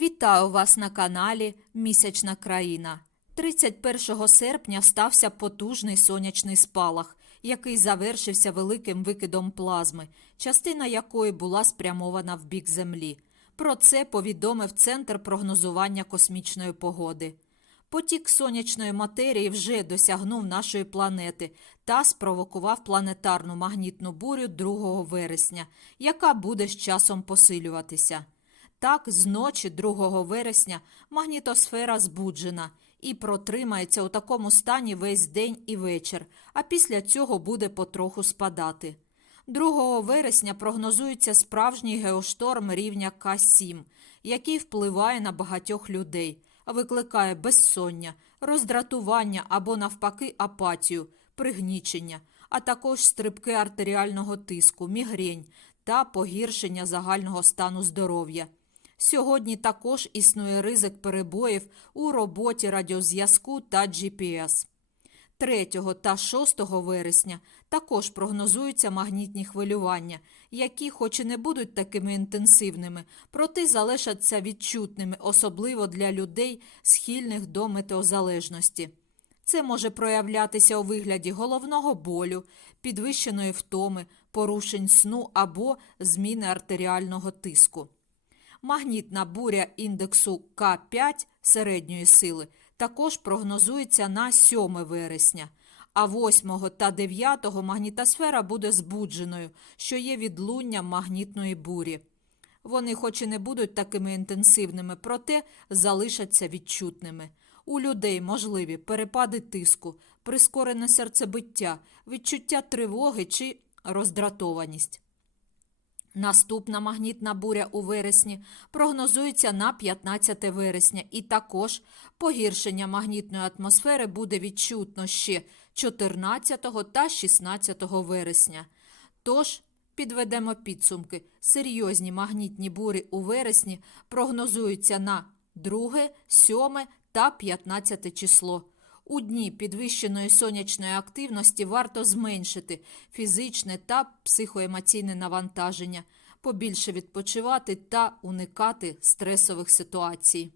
Вітаю вас на каналі Місячна країна. 31 серпня стався потужний сонячний спалах, який завершився великим викидом плазми, частина якої була спрямована в бік Землі. Про це повідомив Центр прогнозування космічної погоди. Потік сонячної матерії вже досягнув нашої планети та спровокував планетарну магнітну бурю 2 вересня, яка буде з часом посилюватися. Так, з ночі 2 вересня магнітосфера збуджена і протримається у такому стані весь день і вечір, а після цього буде потроху спадати. 2 вересня прогнозується справжній геошторм рівня К7, який впливає на багатьох людей, викликає безсоння, роздратування або навпаки апатію, пригнічення, а також стрибки артеріального тиску, мігрень та погіршення загального стану здоров'я. Сьогодні також існує ризик перебоїв у роботі радіозв'язку та GPS. 3 та 6 вересня також прогнозуються магнітні хвилювання, які, хоч і не будуть такими інтенсивними, проте залишаться відчутними, особливо для людей, схильних до метеозалежності. Це може проявлятися у вигляді головного болю, підвищеної втоми, порушень сну або зміни артеріального тиску. Магнітна буря індексу К5 середньої сили також прогнозується на 7 вересня, а 8 та 9 магнітосфера буде збудженою, що є відлунням магнітної бурі. Вони, хоч і не будуть такими інтенсивними, проте залишаться відчутними. У людей можливі перепади тиску, прискорене серцебиття, відчуття тривоги чи роздратованість. Наступна магнітна буря у вересні прогнозується на 15 вересня, і також погіршення магнітної атмосфери буде відчутно ще 14 та 16 вересня. Тож, підведемо підсумки. Серйозні магнітні бурі у вересні прогнозуються на 2, 7 та 15 число. У дні підвищеної сонячної активності варто зменшити фізичне та психоемоційне навантаження, побільше відпочивати та уникати стресових ситуацій.